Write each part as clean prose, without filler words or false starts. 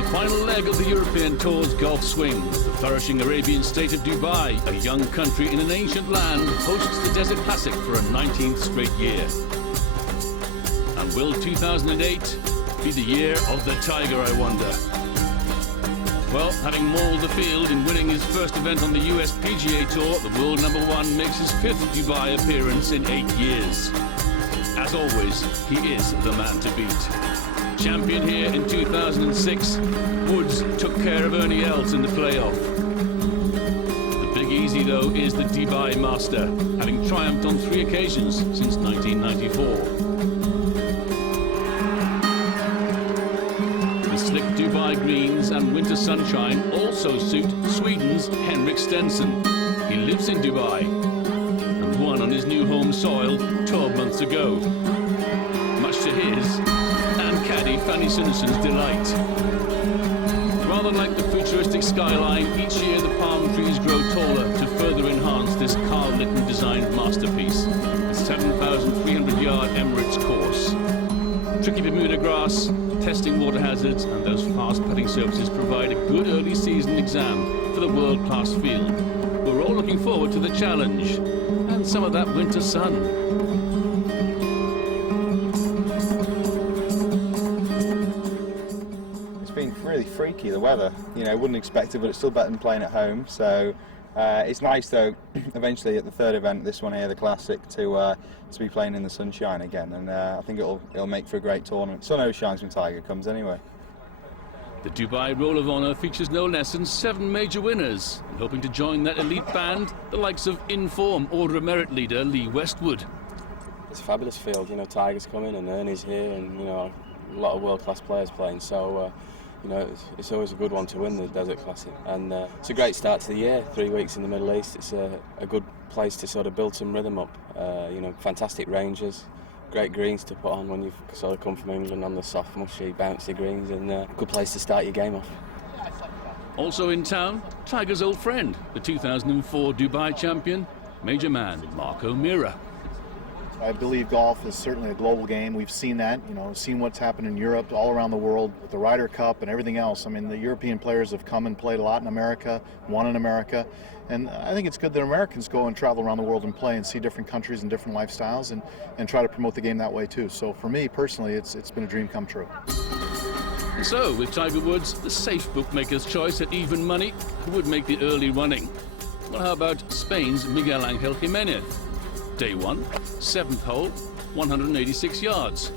the final leg of the European Tour's golf swing. The flourishing Arabian state of Dubai, a young country in an ancient land, hosts the Desert Classic for a 19th straight year. And will 2008 be the year of the Tiger, I wonder? Well, having mauled the field in winning his first event on the US PGA Tour, the world #1 makes his 5th Dubai appearance in 8 years. As always, he is the man to beat. Champion here in 2006, Woods took care of Ernie Els in the playoff. The Big Easy, though, is the Dubai master, having triumphed on 3 occasions since 1994. The slick Dubai greens and winter sunshine also suit Sweden's Henrik Stenson. He lives in Dubai and won on his new home soil 12 months ago, much to his and caddy Fanny Sinison's delight. Rather like the futuristic skyline, each year the palm trees grow taller to further enhance this Carl Litton designed masterpiece. The 7,300-yard Emirates course. Tricky Bermuda grass, testing water hazards, and those fast putting surfaces provide a good early season exam for the world-class field. We're all looking forward to the challenge and some of that winter sun. Really freaky, the weather. You know, wouldn't expect it, but it's still better than playing at home. So it's nice, though, eventually at the 3rd event, this one here, the Classic, to be playing in the sunshine again. And I think it'll make for a great tournament. Sun always shines when Tiger comes, anyway. The Dubai Roll of Honour features no less than 7 major winners, and hoping to join that elite band, the likes of in-form Order of Merit leader Lee Westwood. It's a fabulous field. You know, Tiger's coming and Ernie's here, and you know, a lot of world-class players playing. So. You know, it's always a good one to win the Desert Classic, and it's a great start to the year. 3 weeks in the Middle East, it's a good place to sort of build some rhythm up. You know, fantastic ranges, great greens to put on when you've sort of come from England on the soft, mushy, bouncy greens, and a good place to start your game off. Also in town, Tiger's old friend, the 2004 Dubai champion, Major Man Mark O'Meara. I believe golf is certainly a global game. We've seen that, you know, seen what's happened in Europe, all around the world, with the Ryder Cup and everything else. I mean, the European players have come and played a lot in America, won in America, and I think it's good that Americans go and travel around the world and play and see different countries and different lifestyles and try to promote the game that way too. So for me personally, it's been a dream come true. So, with Tiger Woods, the safe bookmaker's choice at even money, who would make the early running? Well, how about Spain's Miguel Angel Jimenez? Day 1, 7th hole, 186 yards.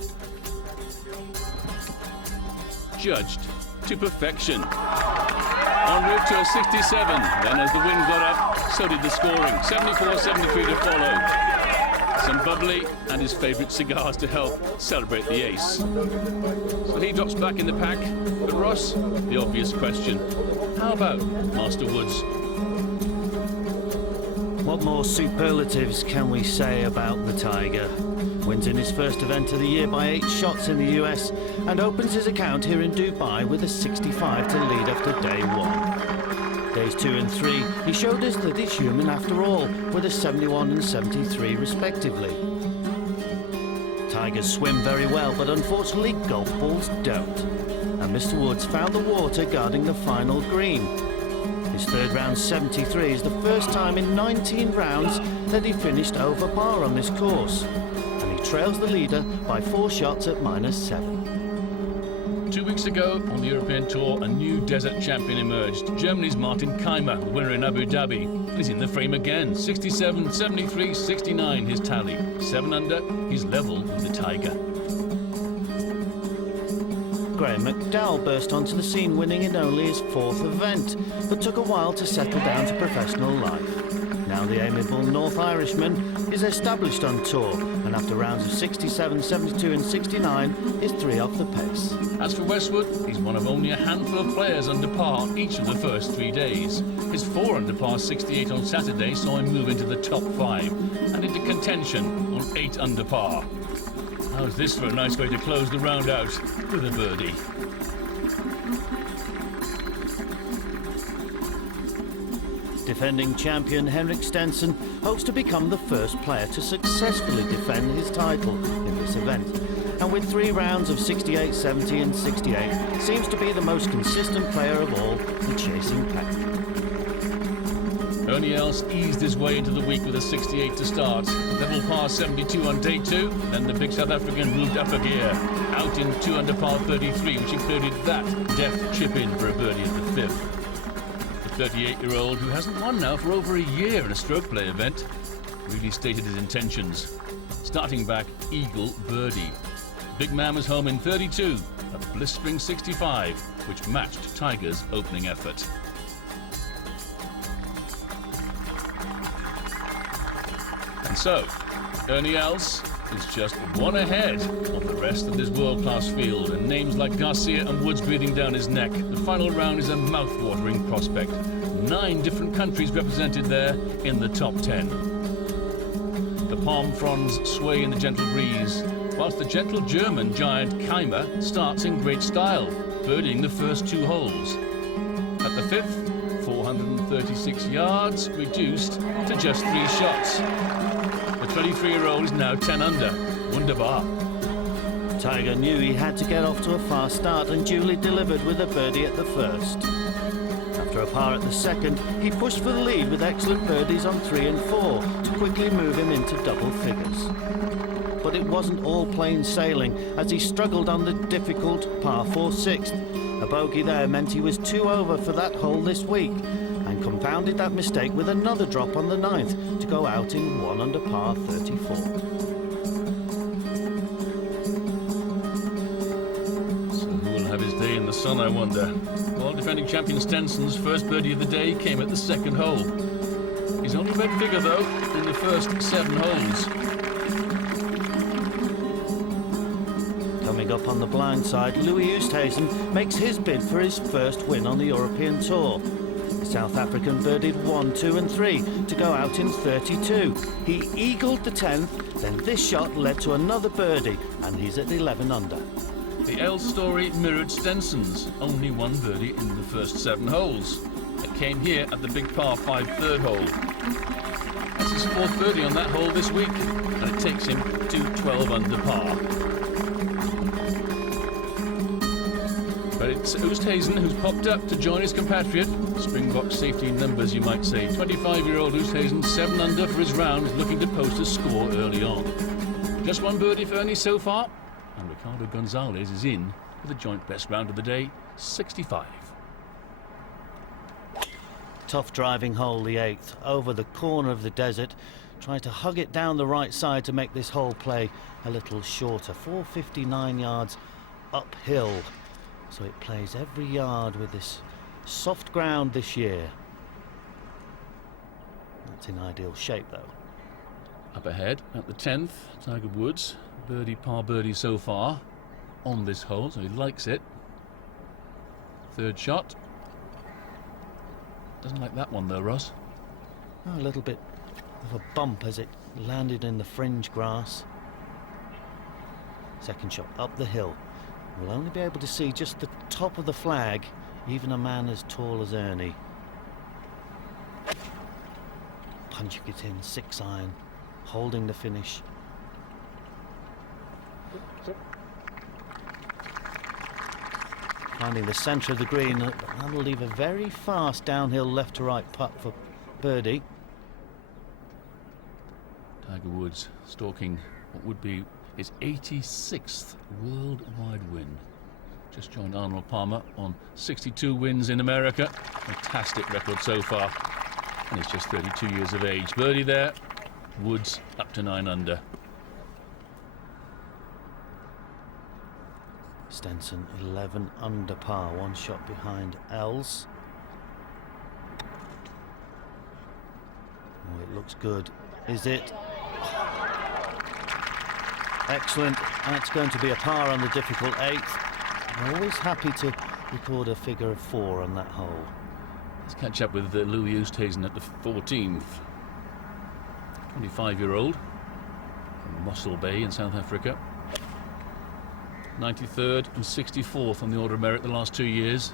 Judged to perfection. En route to a 67. Then as the wind got up, so did the scoring. 74-73 to follow. Some bubbly and his favourite cigars to help celebrate the ace. So he drops back in the pack. But Ross, the obvious question. How about Master Woods? What more superlatives can we say about the Tiger? Wins in his first event of the year by 8 shots in the US and opens his account here in Dubai with a 65 to lead after day 1. Days 2 and 3, he showed us that he's human after all, with a 71 and 73 respectively. Tigers swim very well, but unfortunately golf balls don't. And Mr. Woods found the water guarding the final green. His 3rd round 73 is the first time in 19 rounds that he finished over par on this course. And he trails the leader by 4 shots at -7. 2 weeks ago, on the European Tour, a new desert champion emerged. Germany's Martin Kaymer, the winner in Abu Dhabi. He's in the frame again. 67, 73, 69 his tally. 7 under, he's level with the Tiger. Graham McDowell burst onto the scene, winning in only his 4th event, but took a while to settle down to professional life. Now the amiable North Irishman is established on tour, and after rounds of 67, 72 and 69 is 3 off the pace. As for Westwood, he's one of only a handful of players under par each of the first 3 days. His 4 under par 68 on Saturday saw him move into the top 5 and into contention on 8 under par. How's this for a nice way to close the round out with a birdie? Defending champion Henrik Stenson hopes to become the first player to successfully defend his title in this event. and with 3 rounds of 68, 70 and 68, seems to be the most consistent player of all the chasing pack. Ernie Els eased his way into the week with a 68 to start. Level par 72 on day 2. Then the big South African moved up a gear, out in 2 under par 33, which included that deft chip in for a birdie at the 5th. The 38-year-old, who hasn't won now for over a year in a stroke play event, really stated his intentions. Starting back, eagle birdie. Big man was home in 32, a blistering 65, which matched Tiger's opening effort. And so, Ernie Els is just 1 ahead of the rest of this world-class field, and names like Garcia and Woods breathing down his neck. The final round is a mouth-watering prospect. 9 different countries represented there in the top 10. The palm fronds sway in the gentle breeze, whilst the gentle German giant Kaymer starts in great style, birdieing the first 2 holes. At the 5th, 436 yards, reduced to just 3 shots. The 23-year-old is now 10 under. Wunderbar. Tiger knew he had to get off to a fast start and duly delivered with a birdie at the first. After a par at the second, he pushed for the lead with excellent birdies on 3 and 4 to quickly move him into double figures. But it wasn't all plain sailing as he struggled on the difficult par 4 6th. A bogey there meant he was 2 over for that hole this week, and compounded that mistake with another drop on the 9th to go out in 1 under par 34. So who will have his day in the sun, I wonder? Well, defending champion Stenson's first birdie of the day came at the 2nd hole. He's only red figure, though, in the first 7 holes. Coming up on the blind side, Louis Oosthuizen makes his bid for his first win on the European Tour. The South African birdied 1, 2 and 3 to go out in 32. He eagled the 10th, then this shot led to another birdie, and he's at 11 under. The Els story mirrored Stenson's, only 1 birdie in the first 7 holes. It came here at the big par 5 3rd hole. That's his 4th birdie on that hole this week, and it takes him to 12 under par. But it's Oosthuizen who's popped up to join his compatriot. Springbok safety in numbers, you might say. 25-year-old Oosthuizen, 7 under for his round, looking to post a score early on. Just 1 birdie for Ernie so far, and Ricardo Gonzalez is in with a joint best round of the day, 65. Tough driving hole, the 8th, over the corner of the desert. Try to hug it down the right side to make this hole play a little shorter. 459 yards uphill. So it plays every yard with this soft ground this year. That's in ideal shape, though. Up ahead at the 10th, Tiger Woods. Birdie, par birdie so far on this hole, so he likes it. 3rd shot. Doesn't like that one, though, Ross. Oh, a little bit of a bump as it landed in the fringe grass. 2nd shot up the hill. We'll only be able to see just the top of the flag, even a man as tall as Ernie. Punching it in, 6-iron, holding the finish. Finding the centre of the green, that'll leave a very fast downhill left to right putt for birdie. Tiger Woods stalking what would be his 86th worldwide win. Just joined Arnold Palmer on 62 wins in America. Fantastic record so far. And he's just 32 years of age. Birdie there. Woods up to 9 under. Stenson 11 under par, 1 shot behind Els. Oh, it looks good. Is it? Excellent. That's going to be a par on the difficult 8th. I'm always happy to record a figure of 4 on that hole. Let's catch up with Louis Oosthuizen at the 14th. 25-year-old from Mossel Bay in South Africa. 93rd and 64th on the order of merit the last 2 years.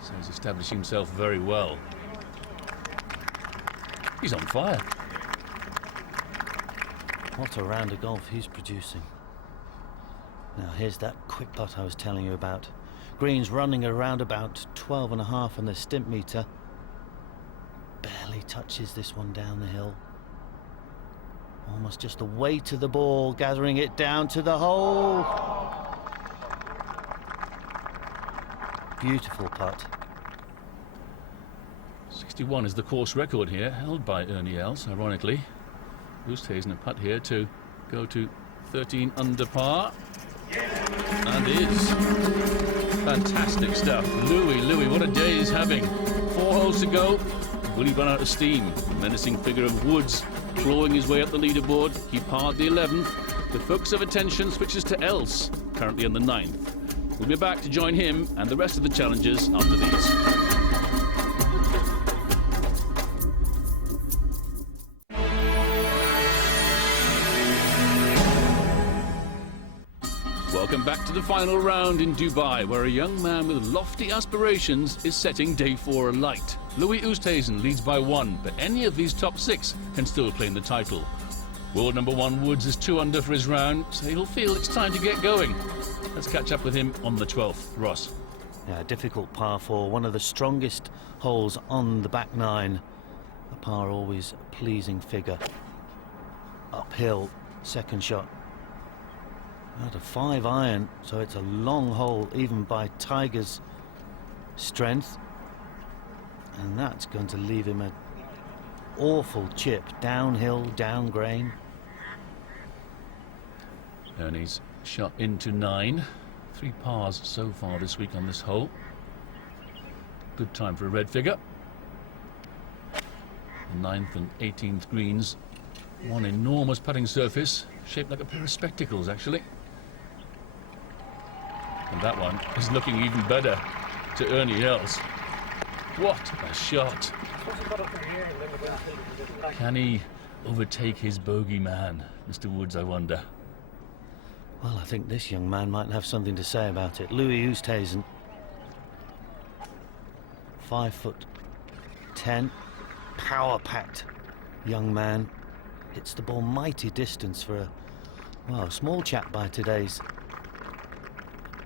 So he's established himself very well. He's on fire. What a round of golf he's producing. Now here's that quick putt I was telling you about. Green's running around about 12.5 on the stimp meter. Barely touches this one down the hill. Almost just the weight of the ball, gathering it down to the hole. Beautiful putt. 61 is the course record here, held by Ernie Els, ironically. Oosthuizen a putt here to go to 13 under par. And is. Fantastic stuff. Louis, what a day he's having. 4 holes to go. Will he run out of steam? The menacing figure of Woods clawing his way up the leaderboard. He parred the 11th. The focus of attention switches to Els, currently on the 9th. We'll be back to join him and the rest of the challengers after these. Welcome back to the final round in Dubai, where a young man with lofty aspirations is setting day 4 alight. Louis Oosthuizen leads by 1, but any of these top 6 can still claim the title. World number 1 Woods is 2 under for his round, so he'll feel it's time to get going. Let's catch up with him on the 12th. Ross. Yeah, difficult par 4, one of the strongest holes on the back 9. A par always a pleasing figure. Uphill, second shot. At a 5 iron, so it's a long hole even by Tiger's strength, and that's going to leave him an awful chip downhill, down grain. Ernie's shot into 9. 3 pars so far this week on this hole. Good time for a red figure. The 9th and 18th greens, one enormous putting surface shaped like a pair of spectacles, actually. And that one is looking even better to Ernie Els. What a shot. Can he overtake his bogey man, Mr. Woods, I wonder? Well, I think this young man might have something to say about it. Louis Oosthuizen, 5'10", power-packed young man. Hits the ball mighty distance for a small chap by today's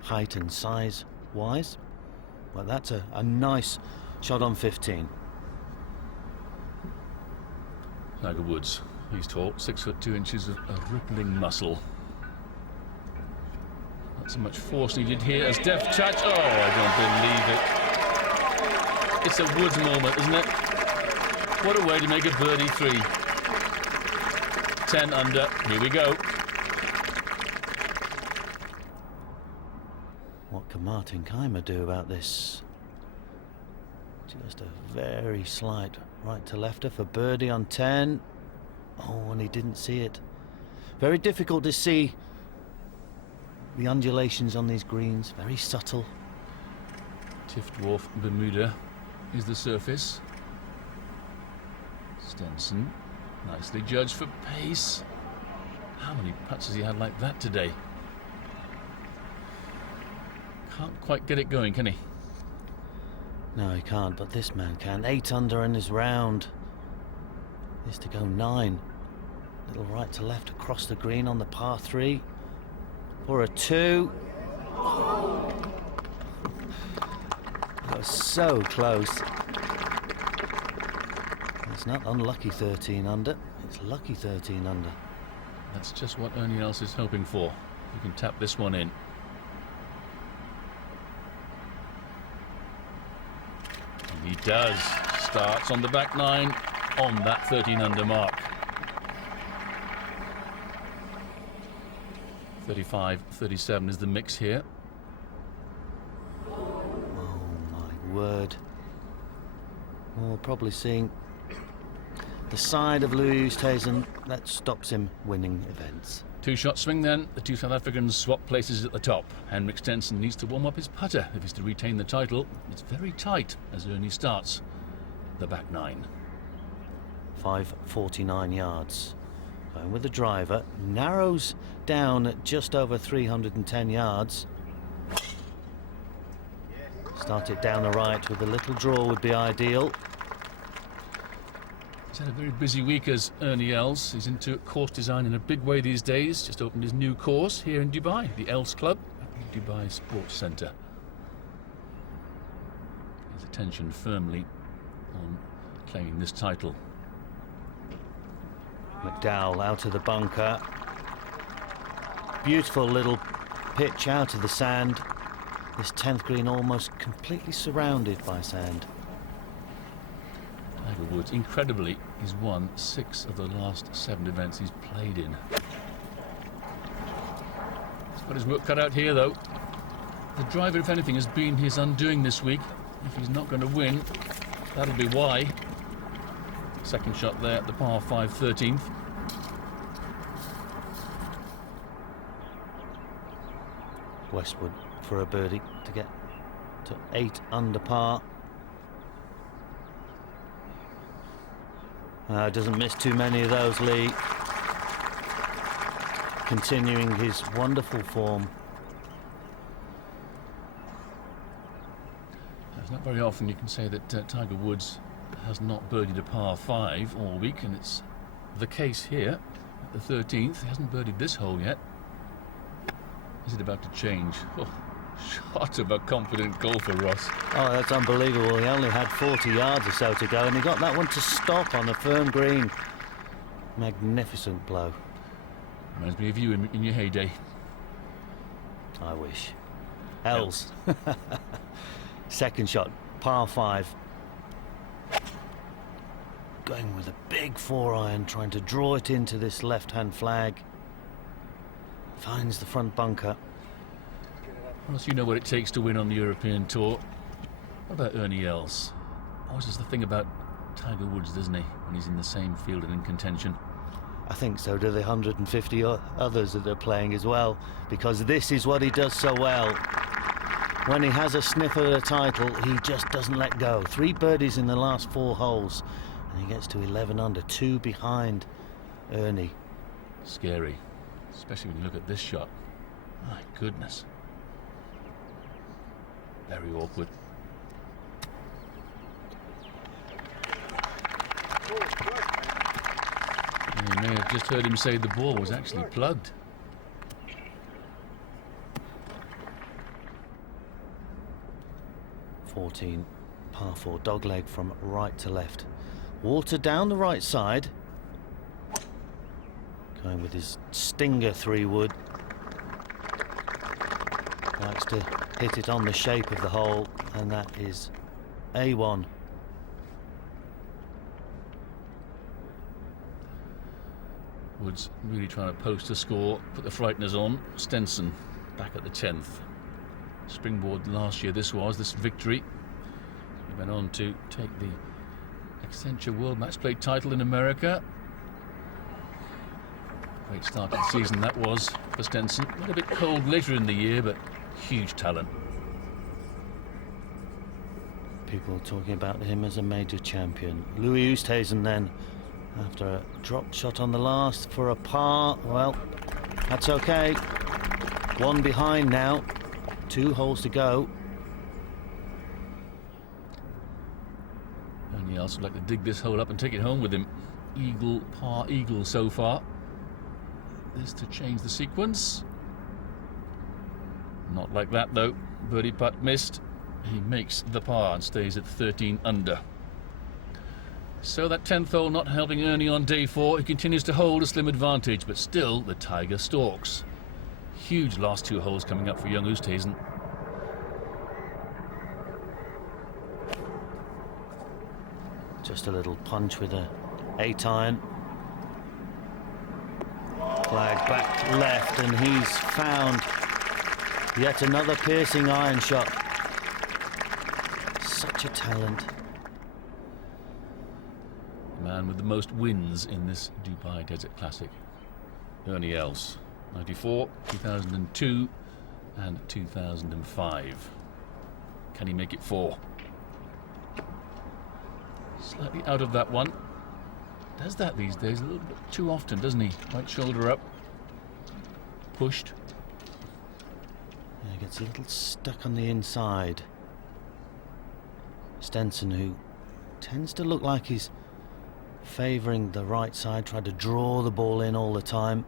height and size wise. Well, that's a nice shot on 15. Tiger Woods, he's tall, 6'2" of rippling muscle. Not so much force needed here as deft touch. Oh, I don't believe it. It's a Woods moment, isn't it? What a way to make a birdie 3. 10 under, here we go. What can Martin Kaymer do about this? Just a very slight right to lefter for birdie on 10. Oh, and he didn't see it. Very difficult to see the undulations on these greens, very subtle. Tift Wharf, Bermuda is the surface. Stenson, nicely judged for pace. How many putts has he had like that today? Can't quite get it going, can he? No, he can't, but this man can. 8 under in his round. Is to go 9. Little right to left across the green on the par 3. For a 2. That was so close. It's not unlucky 13 under. It's lucky 13 under. That's just what Ernie Els is hoping for. He can tap this one in. And he does. Starts on the back 9 on that 13 under mark. 35-37 is the mix here. Oh my word. Well, probably seeing the side of Louis Oosthuizen that stops him winning events. 2-shot swing then. The two South Africans swap places at the top. Henrik Stenson needs to warm up his putter if he's to retain the title. It's very tight as Ernie starts the back 9. 549 yards. Going with the driver, narrows down at just over 310 yards. Start it down the right with a little draw would be ideal. He's had a very busy week as Ernie Els. He's into course design in a big way these days. Just opened his new course here in Dubai, the Els Club at the Dubai Sports Centre. His attention firmly on claiming this title. McDowell out of the bunker. Beautiful little pitch out of the sand. This 10th green almost completely surrounded by sand. Tiger Woods, incredibly, he's won 6 of the last 7 events he's played in. He's got his work cut out here, though. The driver, if anything, has been his undoing this week. If he's not going to win, that'll be why. Second shot there at the par 5 13th. Westwood for a birdie to get to 8 under par. Doesn't miss too many of those, Lee. Continuing his wonderful form. It's not very often you can say that Tiger Woods has not birdied a par 5 all week, and it's the case here at the 13th. He hasn't birdied this hole yet. Is it about to change? Oh, shot of a confident golfer, Ross. Oh, that's unbelievable. He only had 40 yards or so to go, and he got that one to stop on a firm green. Magnificent blow. Reminds me of you in your heyday. I wish. Els. Second shot, par 5. Going with a big 4-iron, trying to draw it into this left-hand flag. Finds the front bunker. Ross, you know what it takes to win on the European Tour. What about Ernie Els? Always is the thing about Tiger Woods, doesn't he, when he's in the same field and in contention? I think so do the 150 others that are playing as well, because this is what he does so well. When he has a sniff at a title, he just doesn't let go. 3 birdies in the last 4 holes, and he gets to 11 under, 2 behind Ernie. Scary, especially when you look at this shot. My goodness. Very awkward. You may have just heard him say the ball was actually plugged. Par 4, dogleg from right to left. Water down the right side. Going with his stinger 3-wood. Likes to hit it on the shape of the hole, and that is A1. Woods really trying to post a score, put the frighteners on. Stenson back at the 10th. Springboard last year this victory. He went on to take the Accenture World Match Play title in America. Great start to the season that was for Stenson. Got a bit cold later in the year, but huge talent. People talking about him as a major champion. Louis Oosthuizen then, after a dropped shot on the last for a par. Well, that's okay. 1 behind now. 2 holes to go. Only else would like to dig this hole up and take it home with him. Eagle, par eagle so far. This to change the sequence. Not like that though. Birdie putt missed. He makes the par and stays at 13 under. So that 10th hole not helping Ernie on day 4. He continues to hold a slim advantage, but still the Tiger stalks. Huge last 2 holes coming up for young Oosthuizen. Just a little punch with a 8-iron. Flag back left, and he's found yet another piercing iron shot. Such a talent. The man with the most wins in this Dubai Desert Classic. Ernie Els. 94, 2002 and 2005. Can he make it 4? Slightly out of that one. Does that these days a little bit too often, doesn't he? Right shoulder up. Pushed. Yeah, gets a little stuck on the inside. Stenson, who tends to look like he's favouring the right side, tried to draw the ball in all the time.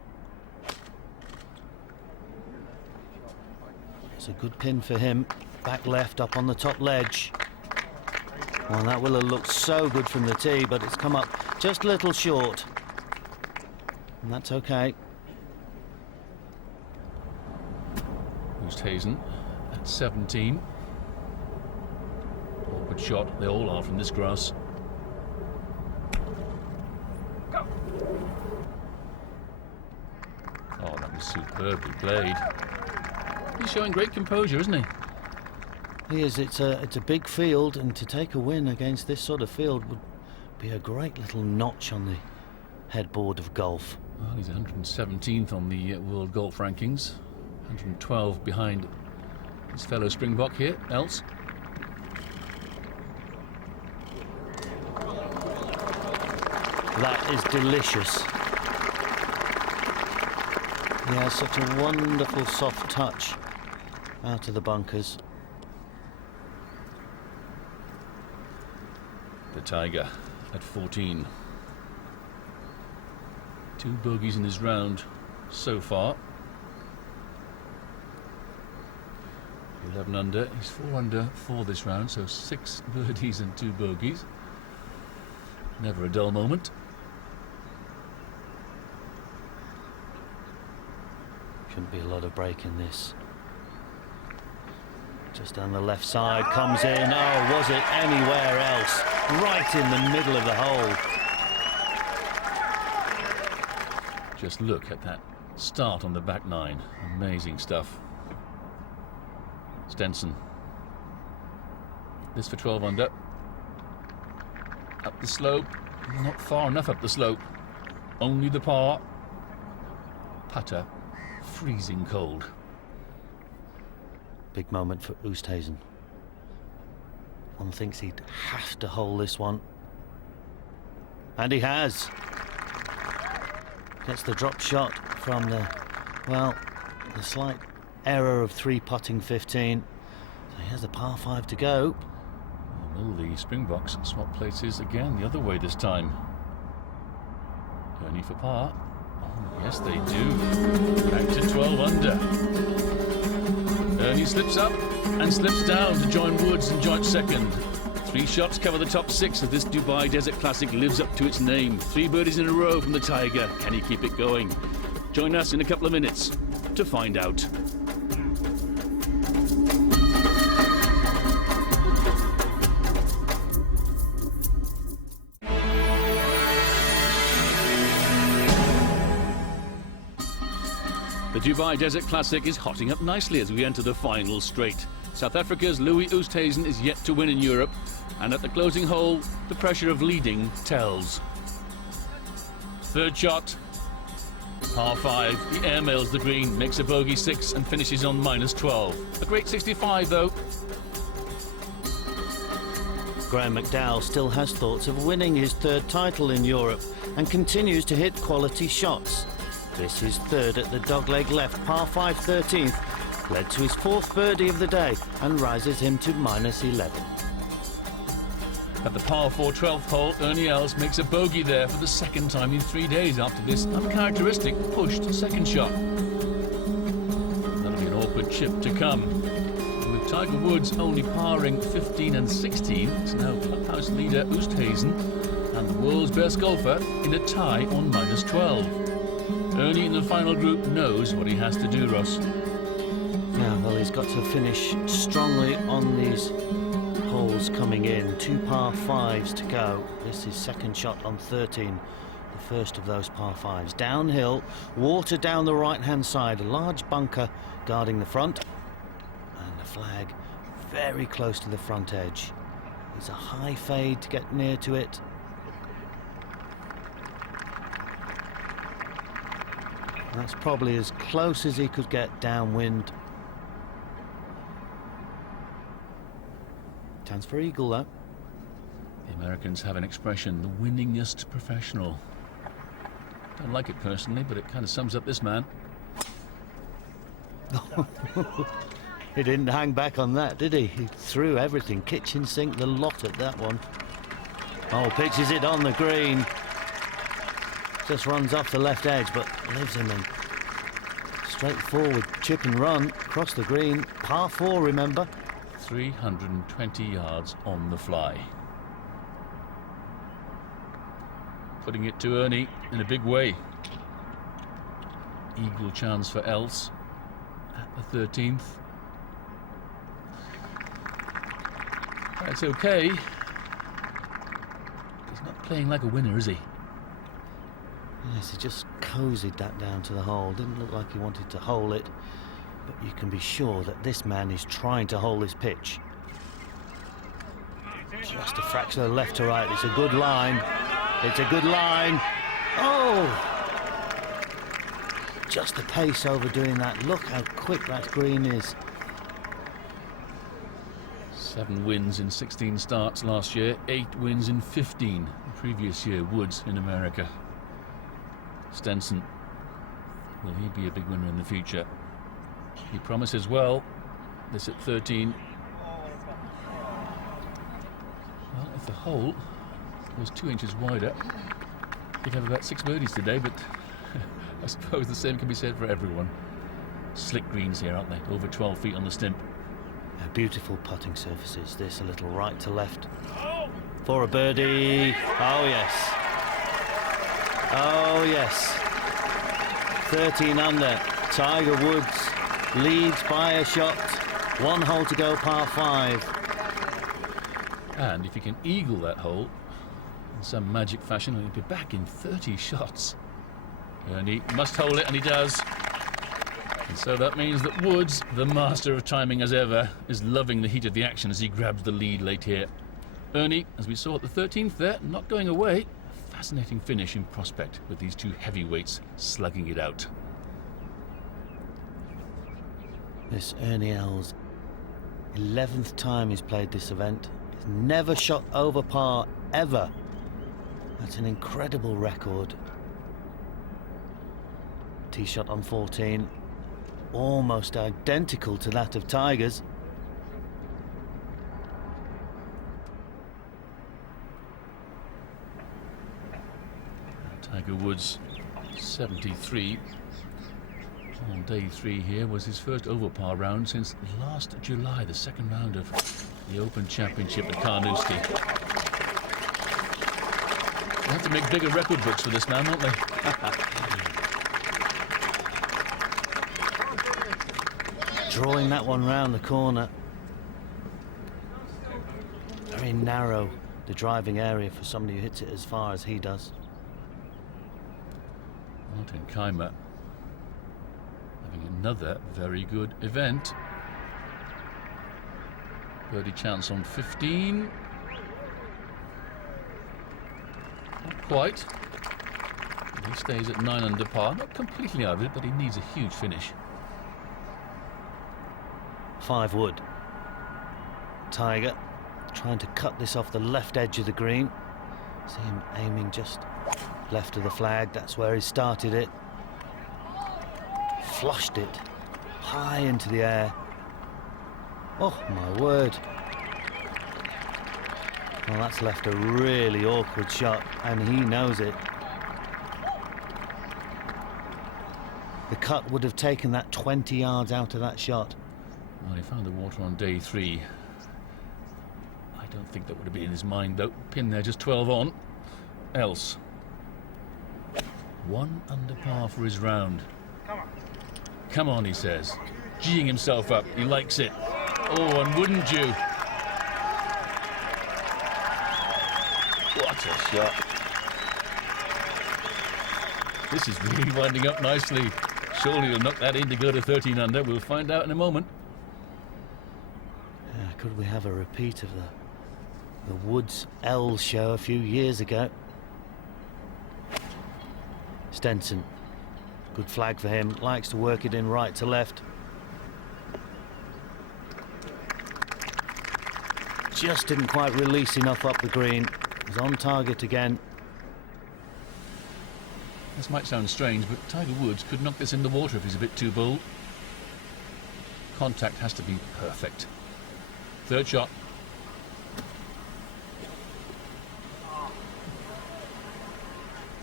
It's a good pin for him. Back left up on the top ledge. Well, that will have looked so good from the tee, but it's come up just a little short. And that's okay. Oosthuizen at 17. Awkward shot, they all are from this grass. Oh, that was superbly played. He's showing great composure, isn't he? He is. It's a big field, and to take a win against this sort of field would be a great little notch on the headboard of golf. Well, he's 117th on the World Golf Rankings, 112 behind his fellow Springbok here, Else. That is delicious. He has such a wonderful soft touch out of the bunkers. The Tiger at 14. 2 bogeys in his round so far. 11 under. He's 4 under for this round, so 6 birdies and 2 bogeys. Never a dull moment. Shouldn't be a lot of break in this. Just down the left side, comes in. Oh, was it anywhere else? Right in the middle of the hole. Just look at that start on the back 9. Amazing stuff. Stenson. This for 12 under. Up the slope. Not far enough up the slope. Only the par. Putter. Freezing cold. Big moment for Oosthuizen. One thinks he'd have to hold this one. And he has. Gets the drop shot from the, well, the slight error of 3 putting 15. So he has a par 5 to go. Will the Springboks swap places again the other way this time? Only for par. Oh, yes, they do. Back to 12 under. Ernie slips up and slips down to join Woods in joint second. 3 shots cover the top 6 as this Dubai Desert Classic lives up to its name. 3 birdies in a row from the Tiger. Can he keep it going? Join us in a couple of minutes to find out. The Dubai Desert Classic is hotting up nicely as we enter the final straight. South Africa's Louis Oosthuizen is yet to win in Europe, and at the closing hole, the pressure of leading tells. Third shot, par 5, he airmails the green, makes a bogey 6 and finishes on -12. A great 65 though. Graham McDowell still has thoughts of winning his 3rd title in Europe and continues to hit quality shots. This is 3rd at the dogleg left, par 5 13th, led to his 4th birdie of the day and rises him to -11. At the par 4 12th hole, Ernie Els makes a bogey there for the 2nd time in 3 days after this uncharacteristic pushed 2nd shot. That'll be an awkward chip to come. With Tiger Woods only parring 15 and 16, it's now clubhouse leader Oosthuizen and the world's best golfer in a tie on -12. Ernie in the final group knows what he has to do, Ross. Yeah, well, he's got to finish strongly on these holes coming in. 2 par 5s to go. This is 2nd shot on 13, the first of those par 5s. Downhill, water down the right-hand side, a large bunker guarding the front, and the flag very close to the front edge. It's a high fade to get near to it. That's probably as close as he could get downwind. Chance for eagle, though. The Americans have an expression, the winningest professional. Don't like it personally, but it kind of sums up this man. He didn't hang back on that, did he? He threw everything, kitchen sink, the lot at that one. Oh, pitches it on the green. Just runs off the left edge, but leaves him in. Straightforward chip and run across the green. Par 4, remember. 320 yards on the fly. Putting it to Ernie in a big way. Eagle chance for Else at the 13th. That's okay. He's not playing like a winner, is he? Yes, he just cozied that down to the hole. Didn't look like he wanted to hole it, but you can be sure that this man is trying to hole this pitch. Just a fraction of left to right. It's a good line. It's a good line. Oh! Just the pace overdoing that. Look how quick that green is. 7 wins in 16 starts last year, 8 wins in 15 the previous year. Woods in America. Stenson, will he be a big winner in the future? He promises well. This at 13. Well, if the hole was 2 inches wider, he'd have about 6 birdies today, but I suppose the same can be said for everyone. Slick greens here, aren't they? Over 12 feet on the stimp. Beautiful putting surfaces. This a little right to left for a birdie. Oh yes. Oh yes. 13 under. Tiger Woods leads by a shot. 1 hole to go, par 5. And if he can eagle that hole in some magic fashion, he'll be back in 30 shots. And he must hole it, and he does. And so that means that Woods, the master of timing as ever, is loving the heat of the action as he grabs the lead late here. Ernie, as we saw at the 13th there, not going away. A fascinating finish in prospect with these 2 heavyweights slugging it out. This Ernie Els, 11th time he's played this event. He's never shot over par, ever. That's an incredible record. Tee shot on 14. Almost identical to that of Tiger's. Tiger Woods, 73. On day 3 here was his first over par round since last July, the 2nd round of the Open Championship at Carnoustie. They have to make bigger record books for this man, won't they? Drawing that one round the corner. Very narrow, the driving area for somebody who hits it as far as he does. Martin Kaymer having another very good event. Birdie chance on 15. Not quite. He stays at 9 under par. Not completely out of it, but he needs a huge finish. 5 wood. Tiger trying to cut this off the left edge of the green. See him aiming just left of the flag. That's where he started it. Flushed it high into the air. Oh my word. Well, that's left a really awkward shot, and he knows it. The cut would have taken that 20 yards out of that shot. Well, he found the water on day 3. I don't think that would have been in his mind, though. Pin there, just 12 on. Else. 1 under par for his round. Come on, he says. Geeing himself up. He likes it. Oh, and wouldn't you? What a shot. This is really winding up nicely. Surely he'll knock that in to go to 13 under. We'll find out in a moment. Could we have a repeat of the Woods L show a few years ago? Stenson, good flag for him, likes to work it in right to left. Just didn't quite release enough up the green. He's on target again. This might sound strange, but Tiger Woods could knock this in the water if he's a bit too bold. Contact has to be perfect. 3rd shot.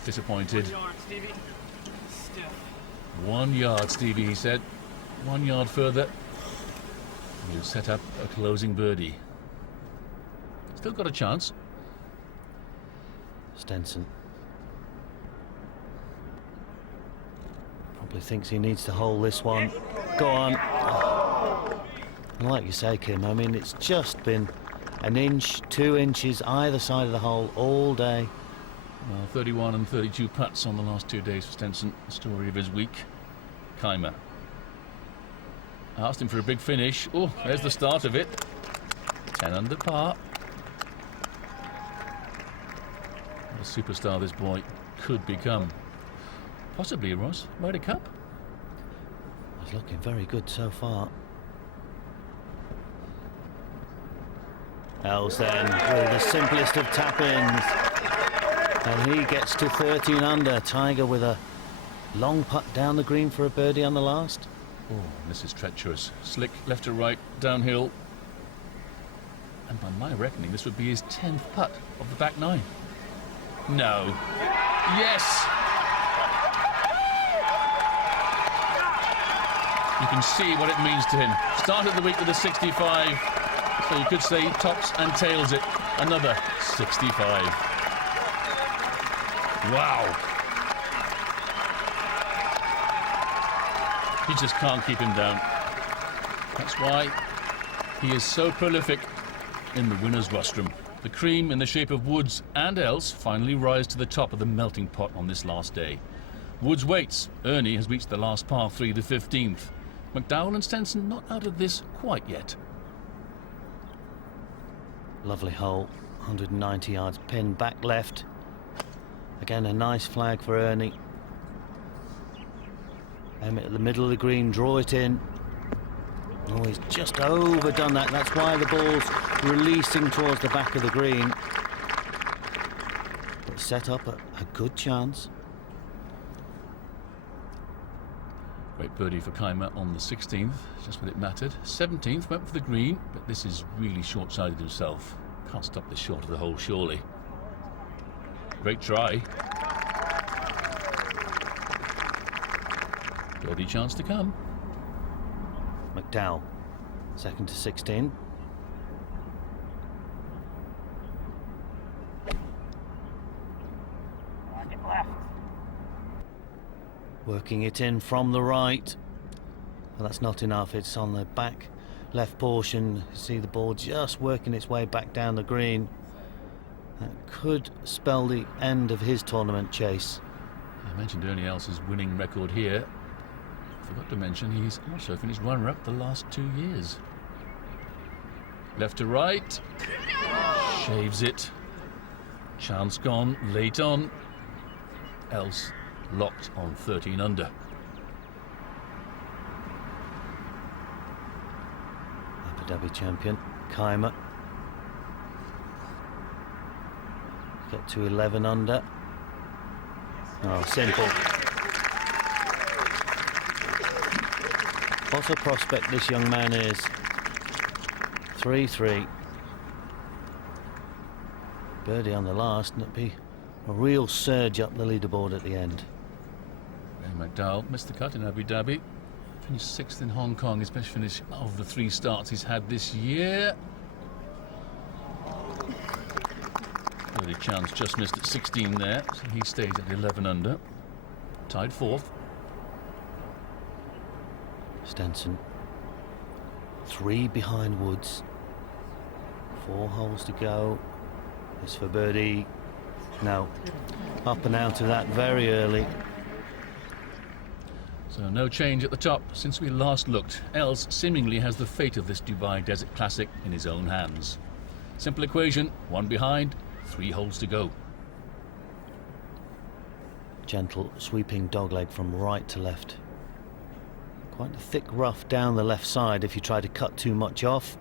disappointed. 1 yard, Stevie, he said. 1 yard further. He'll set up a closing birdie. Still got a chance. Stenson probably thinks he needs to hold this one. Go on. And like you say, Kim, I mean, it's just been an inch, 2 inches either side of the hole all day. Well, 31 and 32 putts on the last 2 days for Stenson. The story of his week. Kaymer. I asked him for a big finish. Oh, there's the start of it. 10 under par. What a superstar this boy could become. Possibly, Ross, Ryder Cup. He's looking very good so far. Els then with the simplest of tap-ins. And he gets to 13 under. Tiger with a long putt down the green for a birdie on the last. Oh, this is treacherous. Slick left to right, downhill. And by my reckoning, this would be his 10th putt of the back nine. No. Yes! You can see what it means to him. Started the week with a 65, so you could say tops and tails it. Another 65. Wow. You just can't keep him down. That's why he is so prolific in the winner's rostrum. The cream in the shape of Woods and Els finally rise to the top of the melting pot on this last day. Woods waits. Ernie has reached the last par 3, the 15th. McDowell and Stenson not out of this quite yet. Lovely hole, 190 yards, pin back left. Again, a nice flag for Ernie. Emmett at the middle of the green, draw it in. Oh, he's just overdone that. That's why the ball's releasing towards the back of the green. But set up a good chance. Great birdie for Kaymer on the 16th, just when it mattered. 17th went for the green, but this is really short-sighted himself. Can't stop this short of the hole, surely. Great try. Birdie chance to come. McDowell, second to 16. Working it in from the right. Well, that's not enough. It's on the back left portion. You see the ball just working its way back down the green. That could spell the end of his tournament chase. I mentioned Ernie Els's winning record here. Forgot to mention he's also finished runner-up the last 2 years. Left to right. Shaves it. Chance gone late on. Els locked on 13 under. Abu Dhabi champion Kaymer. Get to 11 under. Oh, simple. What a prospect this young man is. 3-3. Birdie on the last, and it'd be a real surge up the leaderboard at the end. Ray McDowell missed the cut in Abu Dhabi. Finished 6th in Hong Kong, his best finish of the 3 starts he's had this year. Birdie chance just missed at 16 there, so he stays at 11 under. Tied 4th. Stenson 3 behind Woods. 4 holes to go. It's for birdie. No, up and out of that very early. So no change at the top since we last looked. Els seemingly has the fate of this Dubai Desert Classic in his own hands. Simple equation, 1 behind, 3 holes to go. Gentle sweeping dogleg from right to left. Quite a thick rough down the left side if you try to cut too much off.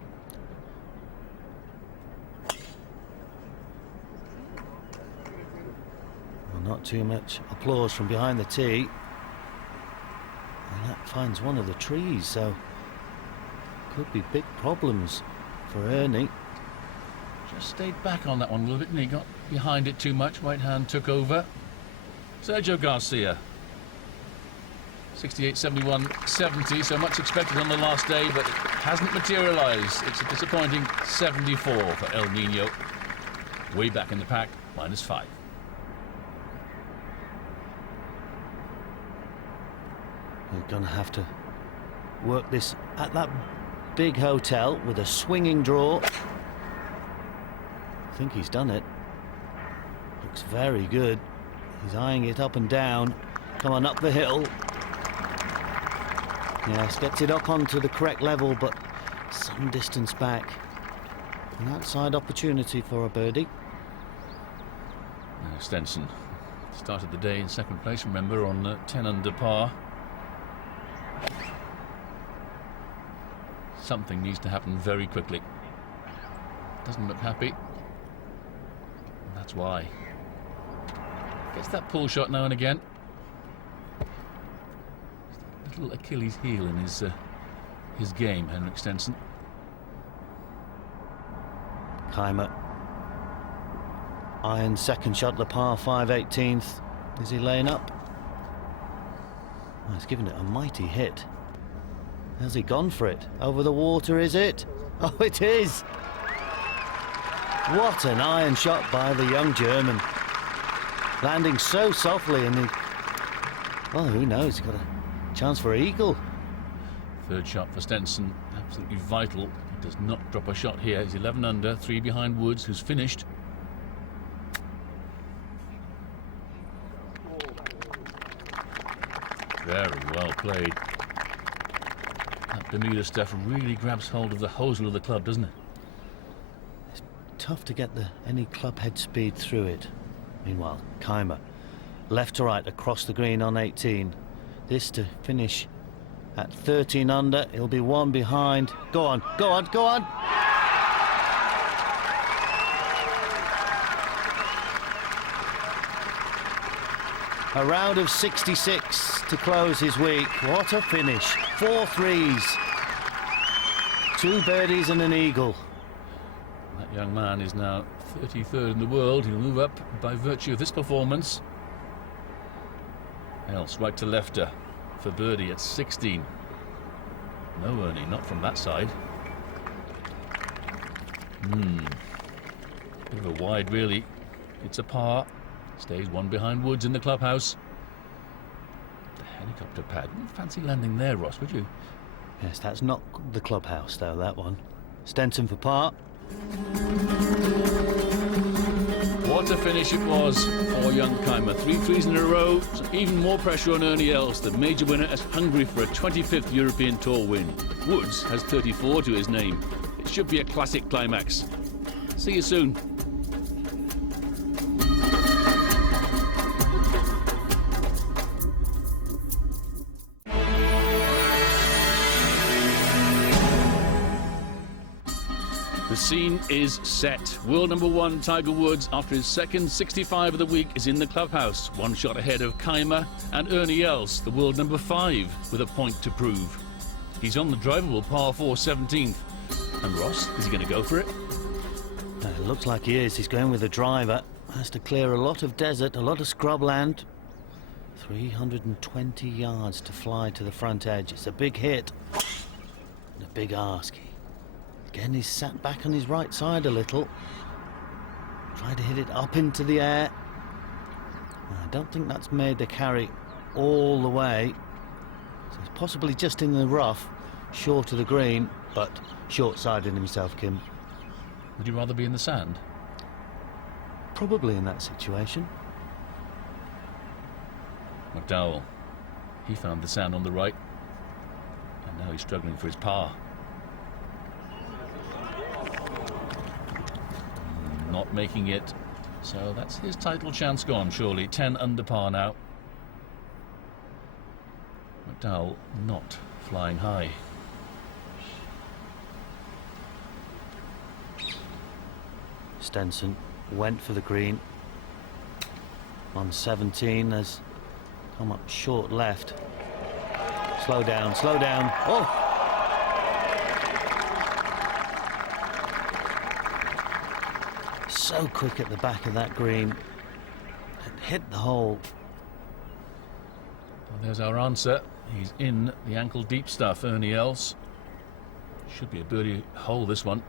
Well, not too much applause from behind the tee. And that finds one of the trees, so could be big problems for Ernie. Just stayed back on that one a little bit and he got behind it too much. Right hand took over. Sergio Garcia. 68, 71, 70, so much expected on the last day, but it hasn't materialised. It's a disappointing 74 for El Nino. Way back in the pack, -5. We're going to have to work this at that big hotel with a swinging draw. I think he's done it. Looks very good. He's eyeing it up and down. Come on, up the hill. Yes, gets it up onto the correct level, but some distance back. An outside opportunity for a birdie. Stenson started the day in second place, remember, on 10 under par. Something needs to happen very quickly. Doesn't look happy. And that's why. Gets that pull shot now and again. Little Achilles heel in his game, Henrik Stenson. Kaymer. Iron second shot, the par 5 18th. Is he laying up? Oh, he's given it a mighty hit. Has he gone for it? Over the water, is it? Oh, it is! What an iron shot by the young German. Landing so softly, and well, who knows? He's got a chance for eagle. Third shot for Stenson, absolutely vital. He does not drop a shot here. He's 11 under, 3 behind Woods, who's finished. Very well played. That Bermuda stuff really grabs hold of the hosel of the club, doesn't it? It's tough to get any club head speed through it. Meanwhile, Kaymer, left to right across the green on 18. This to finish at 13 under. He'll be 1 behind. Go on, go on, go on! A round of 66 to close his week. What a finish. 4 threes. 2 birdies and an eagle. That young man is now 33rd in the world. He'll move up by virtue of this performance. Else right to lefter for birdie at 16. No, Ernie, not from that side. Bit of a wide, really. It's a par. Stays 1 behind Woods in the clubhouse. The helicopter pad. Wouldn't fancy landing there, Ross, would you? Yes, that's not the clubhouse, though, that one. Stenson for par. What a finish it was for young Kaymer. 3 threes in a row. So even more pressure on Ernie Els, the major winner, as hungry for a 25th European Tour win. Woods has 34 to his name. It should be a classic climax. See you soon. The scene is set. World #1 Tiger Woods, after his second 65 of the week, is in the clubhouse, 1 shot ahead of Kaymer and Ernie Els, the world #5, with a point to prove. He's on the drivable par 4 17th. And Ross, is he going to go for it? It looks like he is. He's going with a driver. Has to clear a lot of desert, a lot of scrubland. 320 yards to fly to the front edge. It's a big hit and a big ask. Again, he's sat back on his right side a little. Tried to hit it up into the air. I don't think that's made the carry all the way. So he's possibly just in the rough, short of the green, but short-sided himself, Kim. Would you rather be in the sand? Probably in that situation. McDowell, he found the sand on the right, and now he's struggling for his par. Not making it, so that's his title chance gone, surely. 10 under par now. McDowell not flying high. Stenson went for the green on 17, has come up short left. Slow down, slow down. Oh! So quick at the back of that green. It hit the hole Well, there's our answer. He's in the ankle-deep stuff, Ernie Els. Should be a birdie hole, this one.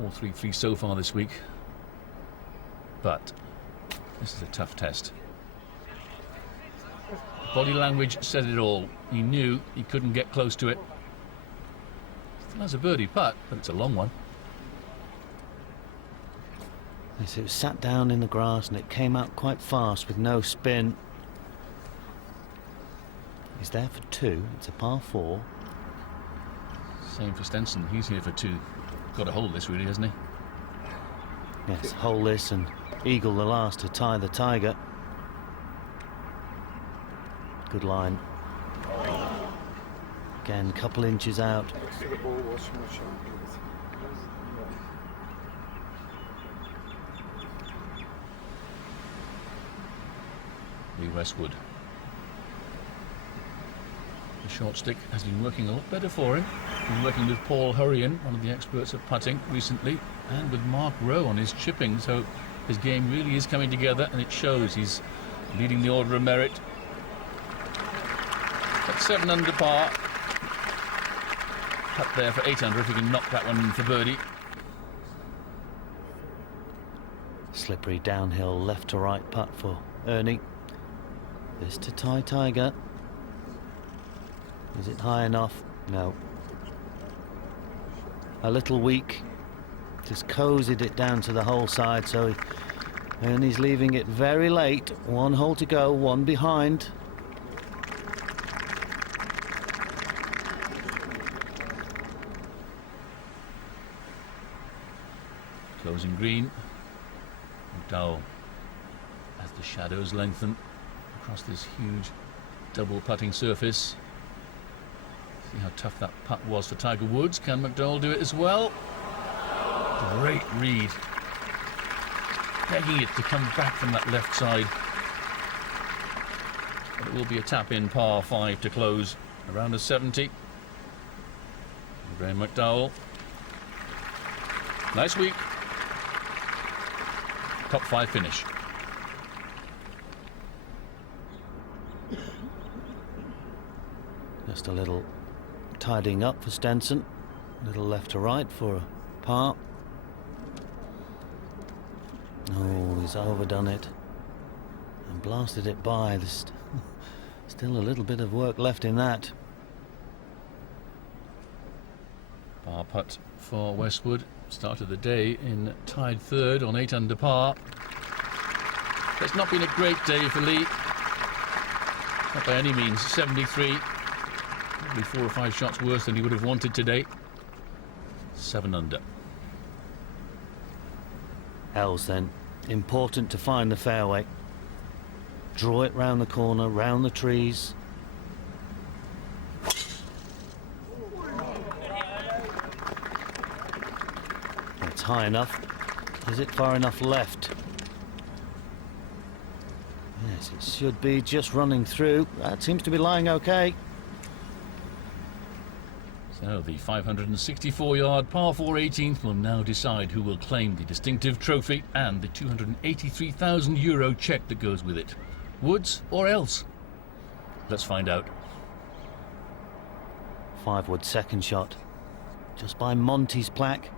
4-3-3 so far this week. But this is a tough test. Body language said it all. He knew he couldn't get close to it. Still has a birdie putt, but it's a long one. Yes, it was sat down in the grass and it came out quite fast with no spin. He's there for 2. It's a par 4. Same for Stenson. He's here for 2. Got to hold this, really, hasn't he? Yes, hole this and eagle the last to tie the Tiger. Good line. Again, couple inches out. Lee Westwood. The short stick has been working a lot better for him. Been working with Paul Hurrian, one of the experts at putting recently, and with Mark Rowe on his chipping, so his game really is coming together, and it shows. He's leading the order of merit. At 7 under par. Putt there for 8 under if he can knock that one in for birdie. Slippery downhill left to right putt for Ernie. This to tie Tiger. Is it high enough? No. A little weak. Just cozied it down to the hole side, so Ernie's leaving it very late. 1 hole to go, 1 behind. Closing green. McDowell, as the shadows lengthen across this huge double putting surface. See how tough that putt was for Tiger Woods. Can McDowell do it as well? Great read. Begging it to come back from that left side. But it will be a tap-in par 5 to close around a 70. Graham McDowell. Nice week. Top 5 finish. Just a little tidying up for Stenson. A little left to right for a par. Oh, he's overdone it and blasted it by. There's still a little bit of work left in that. Par putt for Westwood. Started the day in tied 3rd on 8 under par. It's not been a great day for Lee. Not by any means. 73. Probably 4 or 5 shots worse than he would have wanted today. 7 under. Els then. Important to find the fairway. Draw it round the corner, round the trees. It's high enough. Is it far enough left? Yes, it should be just running through. That seems to be lying okay. So the 564-yard par 4 18th will now decide who will claim the distinctive trophy and the €283,000 cheque that goes with it. Woods or else? Let's find out. 5-wood second shot. Just by Monty's plaque.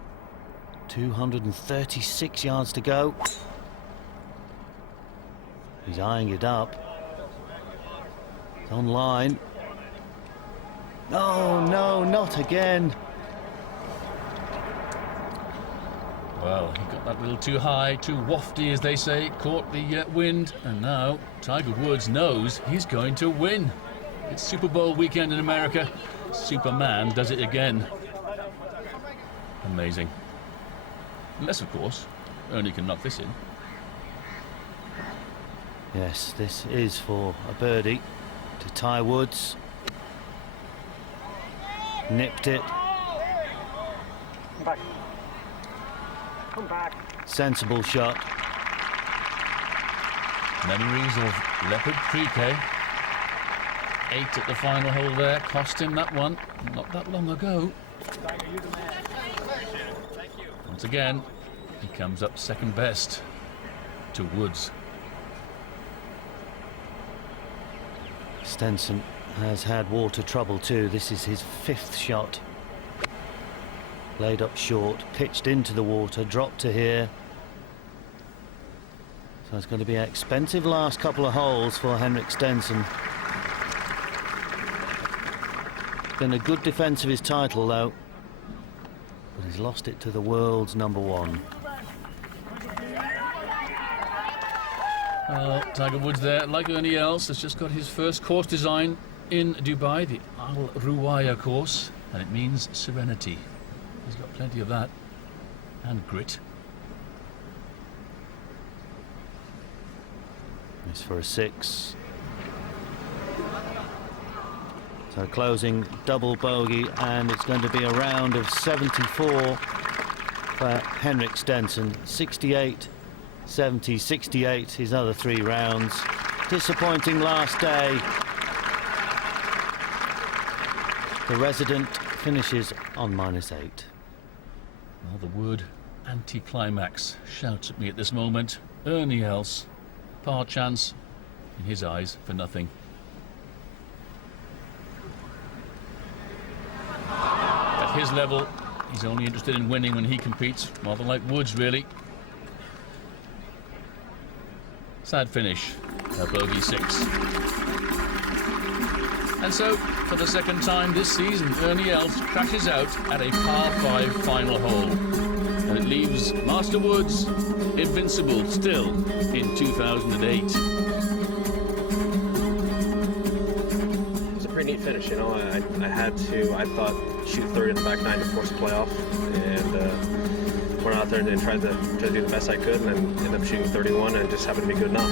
236 yards to go. He's eyeing it up. It's on line. Oh no, not again. Well, he got that a little too high, too wafty, as they say, caught the wind, and now Tiger Woods knows he's going to win. It's Super Bowl weekend in America. Superman does it again. Amazing. Unless, of course, Ernie can knock this in. Yes, this is for a birdie to tie Woods. Nipped it. Come back. Come back. Sensible shot. Memories of Leopard Creek, eh? 8 at the final hole there. Cost him that one. Not that long ago. Once again, he comes up second best to Woods. Stenson has had water trouble too. This is his 5th shot. Laid up short, pitched into the water, dropped to here. So it's going to be an expensive last couple of holes for Henrik Stenson. Been a good defence of his title though, but he's lost it to the world's #1. Well, Tiger Woods there, like Ernie Els, has just got his first course design in Dubai, the Al Ruwaya course, and it means serenity. He's got plenty of that, and grit. It's for a 6. So closing double bogey, and it's going to be a round of 74 for Henrik Stenson. 68, 70, 68 his other 3 rounds. Disappointing last day. The resident finishes on -8. Well, the word anticlimax shouts at me at this moment. Ernie Els, par chance, in his eyes, for nothing. At his level, he's only interested in winning when he competes, rather like Woods, really. Sad finish, a bogey 6. And so, for the second time this season, Ernie Els crashes out at a par 5 final hole. And it leaves Master Woods invincible still in 2008. It was a pretty neat finish, you know. I thought, shoot 30 in the back 9 to force a playoff. And went out there and tried to do the best I could, and then ended up shooting 31, and it just happened to be good enough.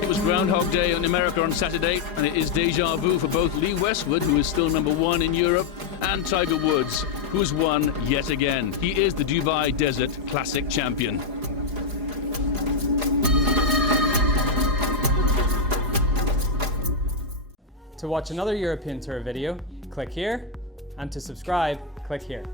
It was Groundhog Day in America on Saturday, and it is deja vu for both Lee Westwood, who is still #1 in Europe, and Tiger Woods, who's won yet again. He is the Dubai Desert Classic champion. To watch another European Tour video, click here, and to subscribe, click here.